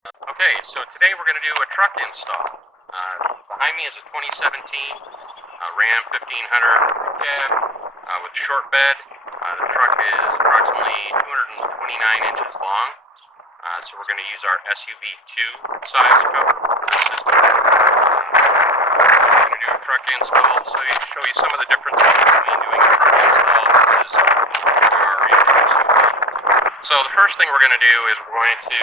Okay, so today we're going to do a truck install. Behind me is a 2017 Ram 1500 cab with a short bed. The truck is approximately 229 inches long, so we're going to use our SUV 2 size cover for this system. We're going to do a truck install, so show you some of the differences between doing a truck install versus our SUV. So the first thing we're going to do is we're going to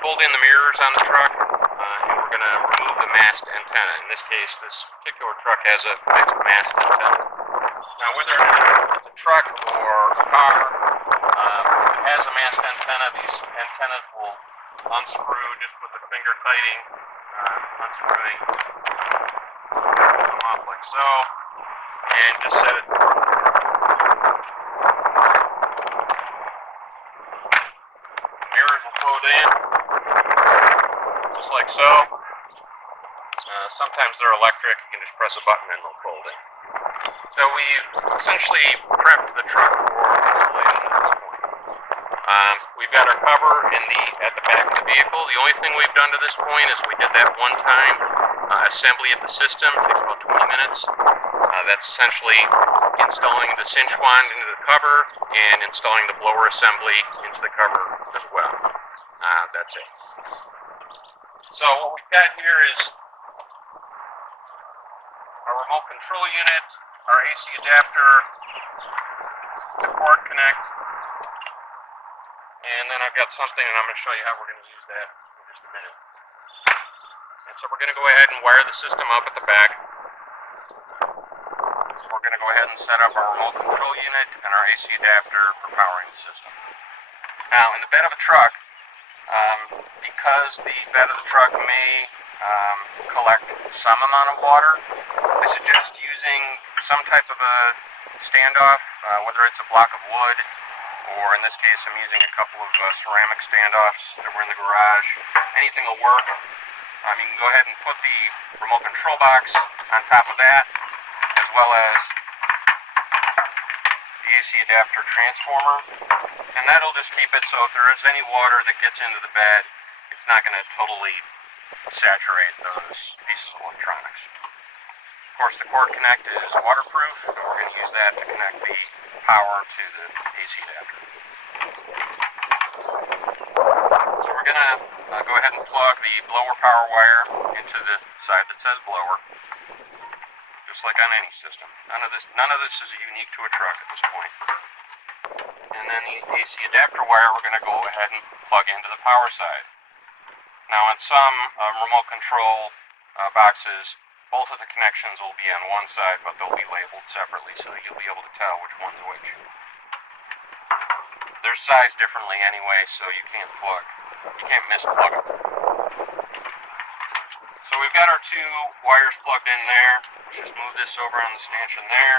fold in the mirrors on the truck, and we're going to remove the mast antenna. In this case, this particular truck has a fixed mast antenna. Now, whether it's a truck or a car, if it has a mast antenna, these antennas will unscrew just with the finger tightening, unscrewing, come off like so, and just set it. Mirrors will fold in, just like so. Sometimes they're electric, you can just press a button and they'll fold in. So we've essentially prepped the truck for installation at this point. We've got our cover at the back of the vehicle. The only thing we've done to this point is we did that one time assembly of the system. It takes about 20 minutes. That's essentially installing the cinch wand into the cover and installing the blower assembly into the cover as well. That's it. So what we've got here is our remote control unit, our AC adapter, the cord connect, and then I've got something, and I'm going to show you how we're going to use that in just a minute. And so we're going to go ahead and wire the system up at the back. We're going to go ahead and set up our remote control unit and our AC adapter for powering the system. Now, in the bed of a truck, because the bed of the truck may collect some amount of water, I suggest using some type of a standoff, whether it's a block of wood, or in this case I'm using a couple of ceramic standoffs that were in the garage. Anything will work. You can go ahead and put the remote control box on top of that, as well as the AC adapter transformer, and that'll just keep it so if there is any water that gets into the bed, it's not going to totally saturate those pieces of electronics. Of course, the cord connect is waterproof, and we're going to use that to connect the power to the AC adapter. So we're going to go ahead and plug the blower power wire into the side that says blower, just like on any system. None of this is unique to a truck at this point. And then the AC adapter wire we're going to go ahead and plug into the power side. Now on some remote control boxes, both of the connections will be on one side, but they'll be labeled separately so that you'll be able to tell which one's which. They're sized differently anyway, so you can't misplug them. So we've got our two wires plugged in there. Let's just move this over on the stanchion there.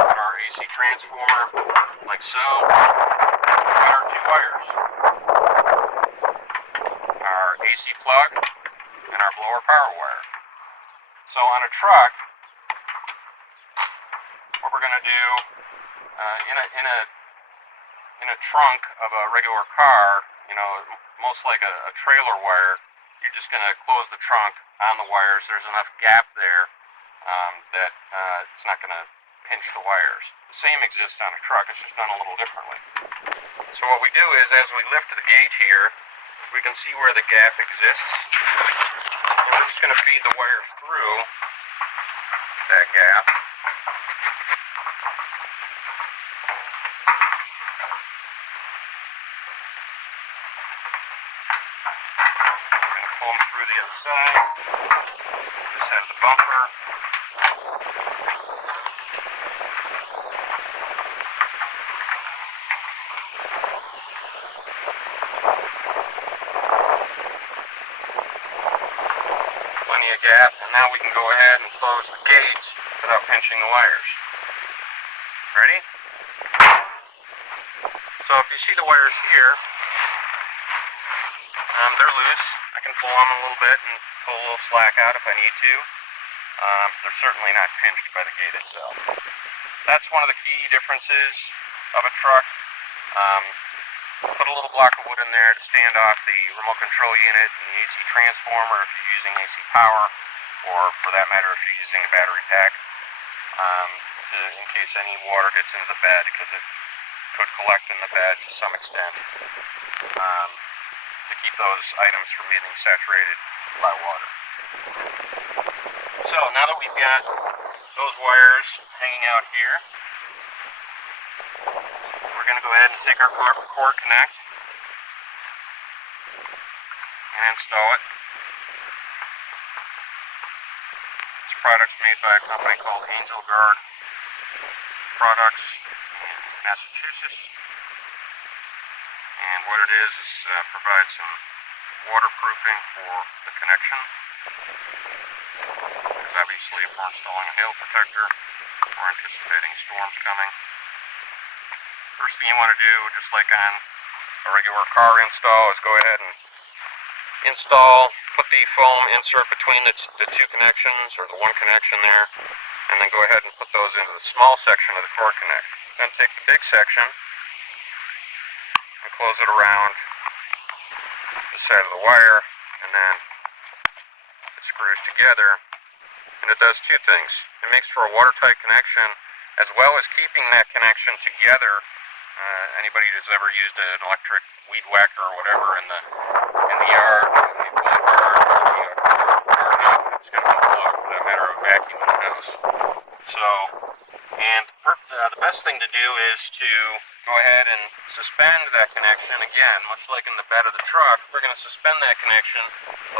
Got our AC transformer, like so. Got our two wires. Our AC plug and our blower power wire. So on a truck, what we're going to do in a trunk of a regular car, most like a trailer wire, you're just going to close the trunk on the wires. There's enough gap there that it's not going to pinch the wires. The same exists on a truck, it's just done a little differently. So what we do is, as we lift the gate here, we can see where the gap exists. And we're just going to feed the wires through that gap. We're going to pull them through the other side. This has the bumper. Plenty of gap, and now we can go ahead and close the gate without pinching the wires. Ready? So if you see the wires here, they're loose. I can pull them a little bit and pull a little slack out if I need to. They're certainly not pinched by the gate itself. That's one of the key differences of a truck. Put a little block of wood in there to stand off the remote control unit and the AC transformer if you're using AC power, or for that matter if you're using a battery pack, in case any water gets into the bed, because it could collect in the bed to some extent, to keep those items from getting saturated by water. So now that we've got those wires hanging out here, we're going to go ahead and take our cord connect and install it. This product's made by a company called Angel Guard Products in Massachusetts. And what it is provides some waterproofing for the connection. Because obviously if we're installing a hail protector, we're anticipating storms coming. First thing you want to do, just like on a regular car install, is go ahead and put the foam insert between the two connections, or the one connection there, and then go ahead and put those into the small section of the cord connect. Then take the big section and close it around the side of the wire, and then it screws together, and it does two things. It makes for a watertight connection, as well as keeping that connection together. Anybody who's ever used an electric weed whacker or whatever in the yard, when you pull apart, it's going to blow up, for that matter, a vacuum in the house. So, and the best thing to do is to go ahead and suspend that connection. Again, much like in the bed of the truck, we're going to suspend that connection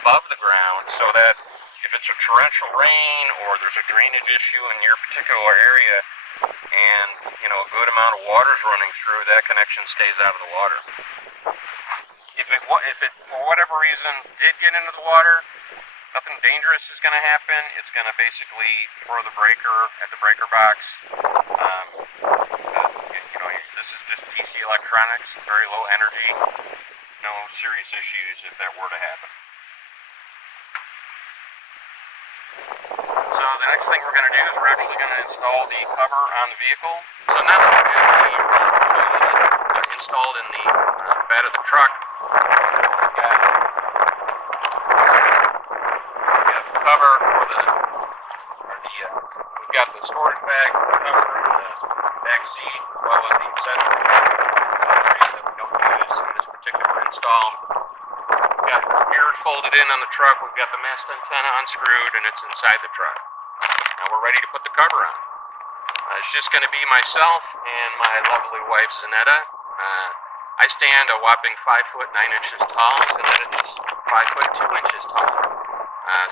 above the ground so that if it's a torrential rain or there's a drainage issue in your particular area, and a good amount of water is running through, that connection stays out of the water. If it for whatever reason did get into the water, nothing dangerous is going to happen. It's going to basically throw the breaker at the breaker box. This is just DC electronics, very low energy, no serious issues if that were to happen. So the next thing we're going to do is we're actually going to install the cover on the vehicle. So now that we've got the installed in the bed of the truck, we've got the cover we've got the storage bag cover in the back seat, as well as the accessories that we don't use in this particular install. We've got the gears folded in on the truck, we've got the mast antenna unscrewed, and it's inside the truck. Now we're ready to put the cover on. It's just going to be myself and my lovely wife, Zanetta. I stand a whopping 5 foot 9 inches tall, Zanetta is 5 foot 2 inches tall.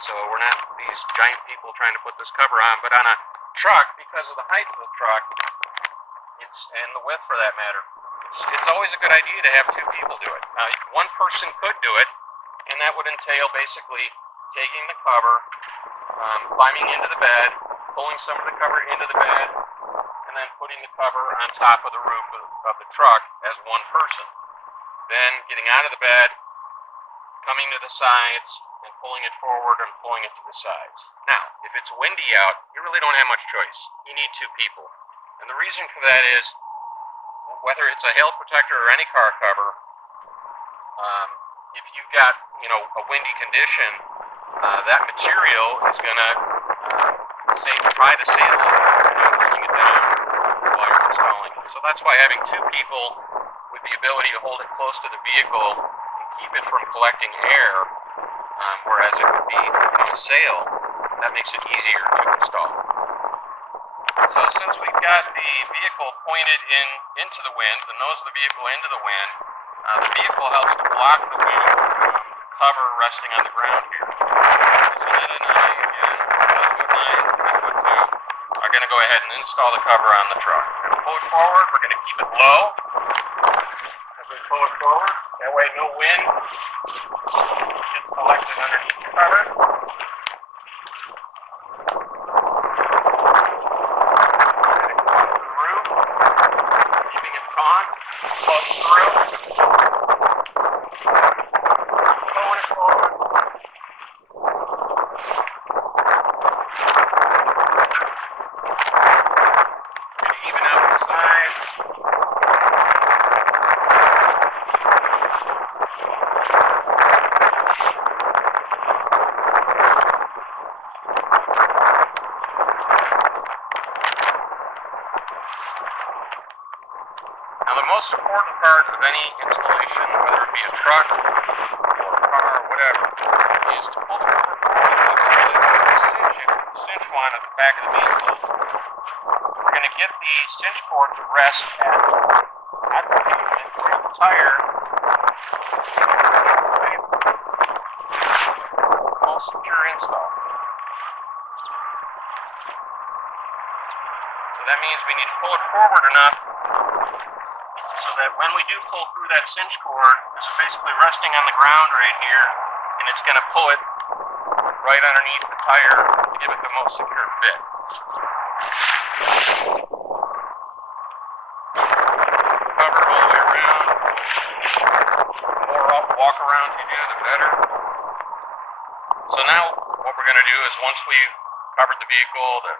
So we're not these giant people trying to put this cover on, but on a truck, because of the height of the truck, and the width for that matter, it's always a good idea to have two people do it. One person could do it, and that would entail basically taking the cover, climbing into the bed, pulling some of the cover into the bed, and then putting the cover on top of the roof of the truck as one person. Then getting out of the bed, coming to the sides, and pulling it forward and pulling it to the sides. Now, if it's windy out, you really don't have much choice. You need two people. And the reason for that is, whether it's a hail protector or any car cover, if you've got, a windy condition, that material is going to try to sail over, bringing it down while you're installing it. So that's why having two people with the ability to hold it close to the vehicle and keep it from collecting air, whereas it would be on a sail, that makes it easier to install. So since we've got the vehicle pointed into the wind, the nose of the vehicle into the wind, the vehicle helps to block the wind from the cover resting on the ground here. So Ned and I, again, are going to go ahead and install the cover on the truck. We're going to pull it forward, we're going to keep it low as we pull it forward. That way no wind gets collected underneath the cover. Close through. Pulling it forward. Going to even out the sides. The most important part of any installation, whether it be a truck or a car or whatever, is to pull the cover forward and cinch one at the back of the vehicle. We're going to get the cinch cord to rest at the pavement where the tire most secure install. So that means we need to pull it forward enough so that when we do pull through that cinch cord, this is basically resting on the ground right here, and it's going to pull it right underneath the tire to give it the most secure fit. Cover all the way around. The more walk around you do, the better. So now what we're going to do is once we've covered the vehicle, the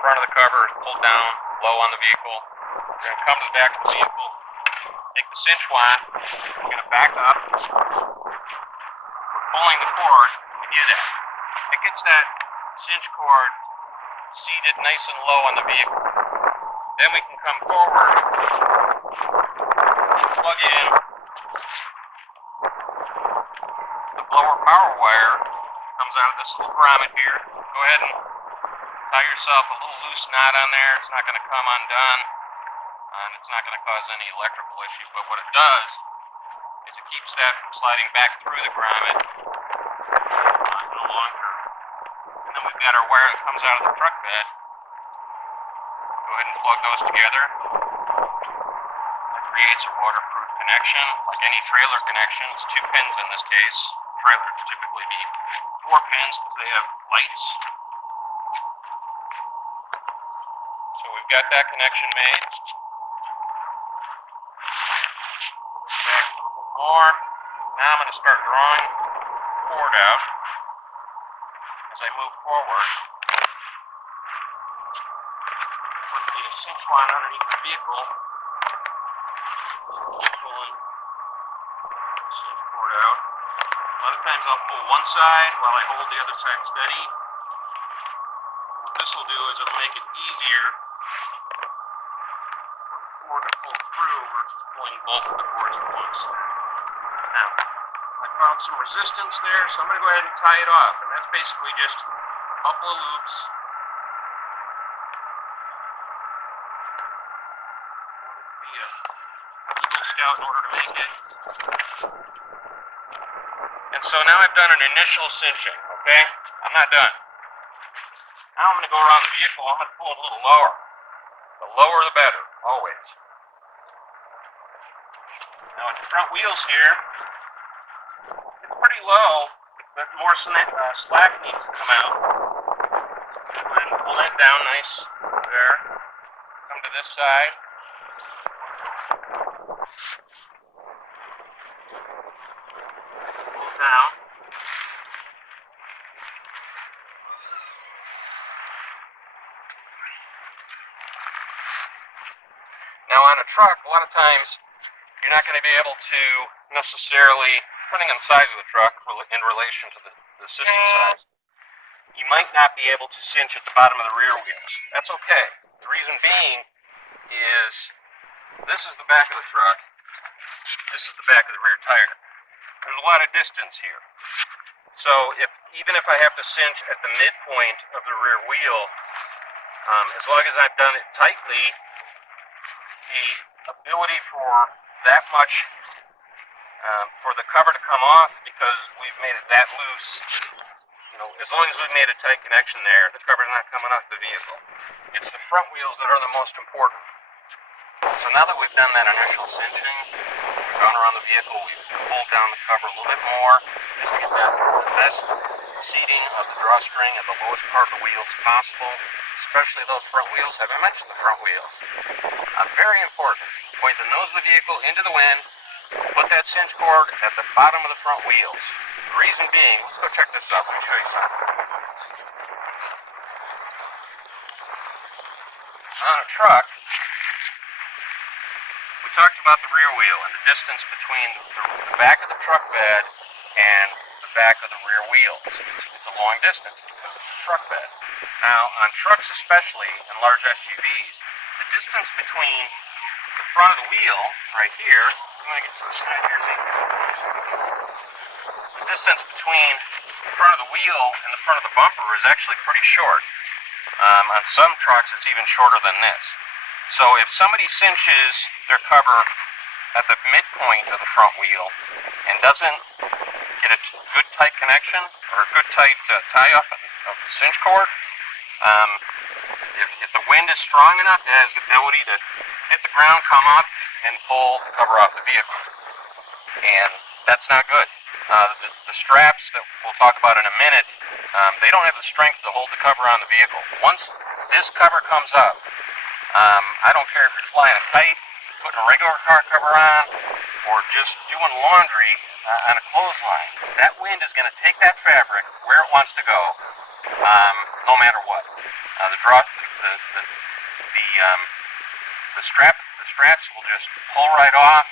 front of the cover is pulled down low on the vehicle. We're going to come to the back of the vehicle, take the cinch line, we're going to back up. We're pulling the cord, we do that. It gets that cinch cord seated nice and low on the vehicle. Then we can come forward, plug in the blower power wire, comes out of this little grommet here. Go ahead and tie yourself a little loose knot on there. It's not going to come undone, and it's not going to cause any electrical issue, but what it does is it keeps that from sliding back through the grommet in the long term. And then we've got our wire that comes out of the truck bed. Go ahead and plug those together. That creates a waterproof connection, like any trailer connection. It's 2 pins in this case. Trailers typically be 4 pins because they have lights. So we've got that connection made. Back a little bit more. Now I'm going to start drawing the cord out as I move forward. Put the cinch line underneath the vehicle. Pulling the cinch cord out. A lot of times I'll pull one side while I hold the other side steady. What this will do is it'll make it easier for the cord to pull through versus pulling both of the cords at once. Now, I found some resistance there, so I'm going to go ahead and tie it off. And that's basically just a couple of loops. Be a Eagle Scout in order to make it. And so now I've done an initial cinching, okay? I'm not done. Now I'm going to go around the vehicle. I'm going to pull it a little lower. The lower the better, always. Now at the front wheels here, it's pretty low, but more slack needs to come out. Go ahead and pull that down nice there. Come to this side. Pull it down. Now on a truck, a lot of times you're not going to be able to necessarily, depending on the size of the truck in relation to the system size, you might not be able to cinch at the bottom of the rear wheels. That's okay. The reason being is this is the back of the truck, this is the back of the rear tire. There's a lot of distance here. So even if I have to cinch at the midpoint of the rear wheel, as long as I've done it tightly, the ability for that much for the cover to come off because we've made it that loose, as long as we've made a tight connection there, the cover's not coming off the vehicle. It's the front wheels that are the most important. So now that we've done that initial cinching, we've gone around the vehicle, we've pulled down the cover a little bit more just to get the best seating of the drawstring at the lowest part of the wheel as possible, especially those front wheels. Have I mentioned the front wheels? Very important. Point the nose of the vehicle into the wind, put that cinch cord at the bottom of the front wheels. The reason being, let's go check this out. Let me show you something. On a truck, we talked about the rear wheel and the distance between the back of the truck bed and the back of the rear wheels. It's a long distance because it's a truck bed. Now, on trucks especially, and large SUVs, the distance between the front of the wheel, right here, I'm going to get to the side here. The distance between the front of the wheel and the front of the bumper is actually pretty short. On some trucks, it's even shorter than this. So if somebody cinches their cover at the midpoint of the front wheel and doesn't get a good tight connection or a good tight tie-up of the cinch cord, if the wind is strong enough, it has the ability to hit the ground, come up, and pull the cover off the vehicle. And that's not good. The straps that we'll talk about in a minute, they don't have the strength to hold the cover on the vehicle. Once this cover comes up, I don't care if you're flying a kite, putting a regular car cover on, or just doing laundry on a clothesline, that wind is going to take that fabric where it wants to go, no matter what. The straps will just pull right off,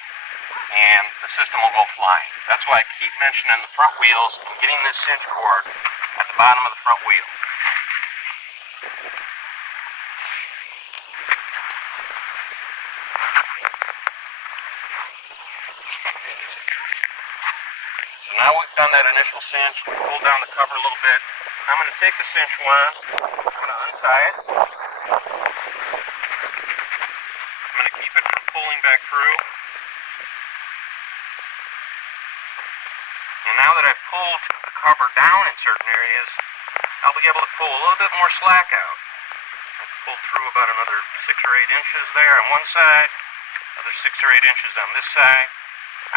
and the system will go flying. That's why I keep mentioning the front wheels and getting this cinch cord at the bottom of the front wheel. So now we've done that initial cinch, we pulled down the cover a little bit. I'm going to take the cinch wand, I'm going to untie it. I'm going to keep it from pulling back through. And now that I've pulled the cover down in certain areas, I'll be able to pull a little bit more slack out. I've pulled through about another 6 or 8 inches there on one side, another 6 or 8 inches on this side.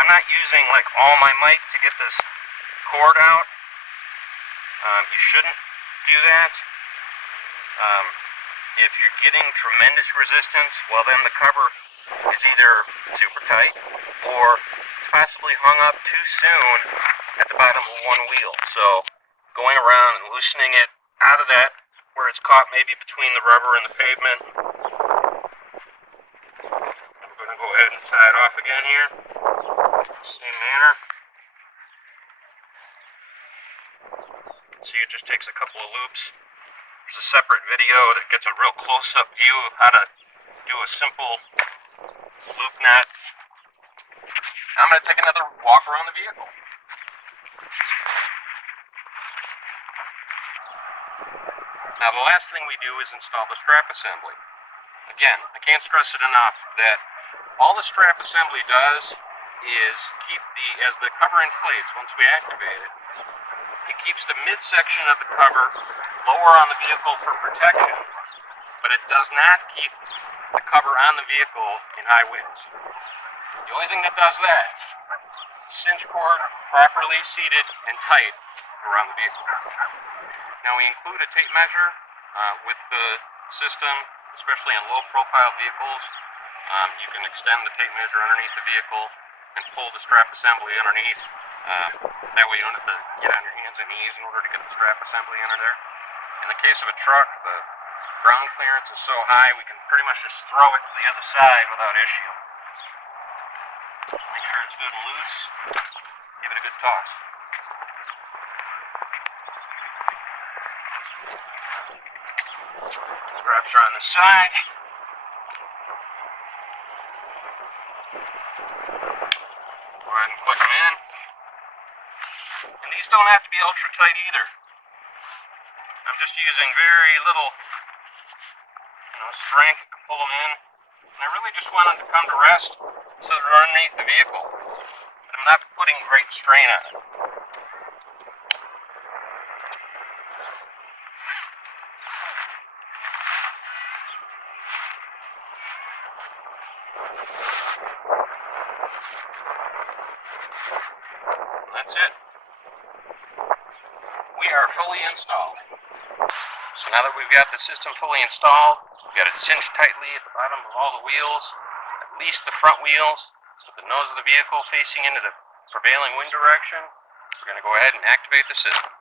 I'm not using like all my might to get this cord out. You shouldn't do that. If you're getting tremendous resistance, well then the cover is either super tight or it's possibly hung up too soon at the bottom of one wheel. So going around and loosening it out of that where it's caught maybe between the rubber and the pavement. I'm going to go ahead and tie it off again here. Same manner. See, it just takes a couple of loops. There's a separate video that gets a real close-up view of how to do a simple loop knot. I'm going to take another walk around the vehicle. Now the last thing we do is install the strap assembly. Again, I can't stress it enough that all the strap assembly does is keep as the cover inflates, once we activate it, it keeps the midsection of the cover lower on the vehicle for protection, but it does not keep the cover on the vehicle in high winds. The only thing that does that is the cinch cord properly seated and tight around the vehicle. Now we include a tape measure with the system, especially on low-profile vehicles. You can extend the tape measure underneath the vehicle and pull the strap assembly underneath. That way you don't have to get on your hands and knees in order to get the strap assembly under there. In the case of a truck, the ground clearance is so high we can pretty much just throw it to the other side without issue. Just make sure it's good and loose. Give it a good toss. Straps are on the side. Go ahead and click them in. And these don't have to be ultra tight either. I'm just using very little strength to pull them in. And I really just want them to come to rest so they're underneath the vehicle. But I'm not putting great strain on it. That's it. We are fully installed. So now that we've got the system fully installed, we've got it cinched tightly at the bottom of all the wheels, at least the front wheels, with the nose of the vehicle facing into the prevailing wind direction. We're going to go ahead and activate the system.